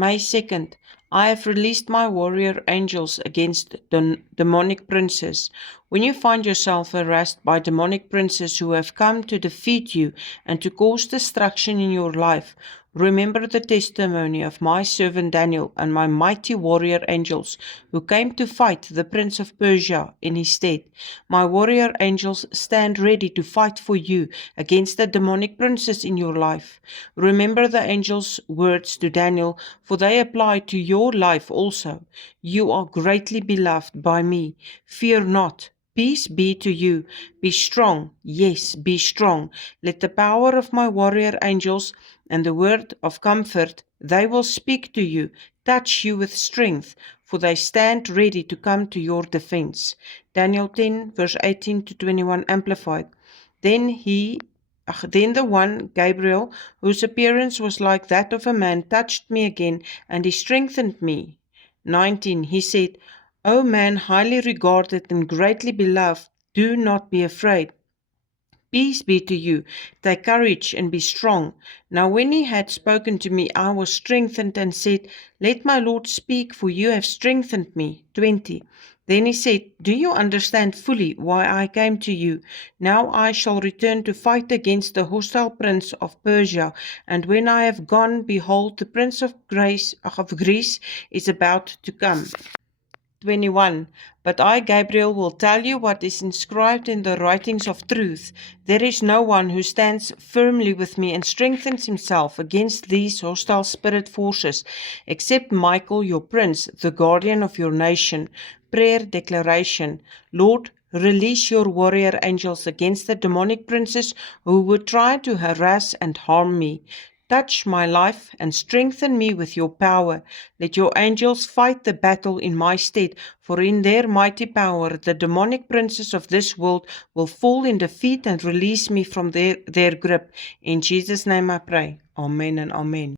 May 2nd. I have released my warrior angels against demonic princes. When you find yourself harassed by demonic princes who have come to defeat you and to cause destruction in your life, remember the testimony of my servant Daniel and my mighty warrior angels who came to fight the prince of Persia in his stead. My warrior angels stand ready to fight for you against the demonic princes in your life. Remember the angels' words to Daniel, for they apply to your life also. You are greatly beloved by me. Fear not. Peace be to you. Be strong. Yes, be strong. Let the power of my warrior angels and the word of comfort, they will speak to you, touch you with strength, for they stand ready to come to your defense. Daniel 10, verse 18 to 21, Amplified. Then the one, Gabriel, whose appearance was like that of a man, touched me again, and he strengthened me. 19. He said, O man highly regarded and greatly beloved, do not be afraid. Peace be to you. Take courage and be strong. Now when he had spoken to me, I was strengthened and said, Let my Lord speak, for you have strengthened me. 20. Then he said, Do you understand fully why I came to you? Now I shall return to fight against the hostile prince of Persia, and when I have gone, behold, the prince of Greece is about to come. 21. But I, Gabriel, will tell you what is inscribed in the writings of truth. There is no one who stands firmly with me and strengthens himself against these hostile spirit forces, except Michael, your prince, the guardian of your nation. Prayer declaration. Lord, release your warrior angels against the demonic princes who would try to harass and harm me. Touch my life and strengthen me with your power. Let your angels fight the battle in my stead, for in their mighty power the demonic princes of this world will fall in defeat and release me from their grip. In Jesus' name I pray. Amen and amen.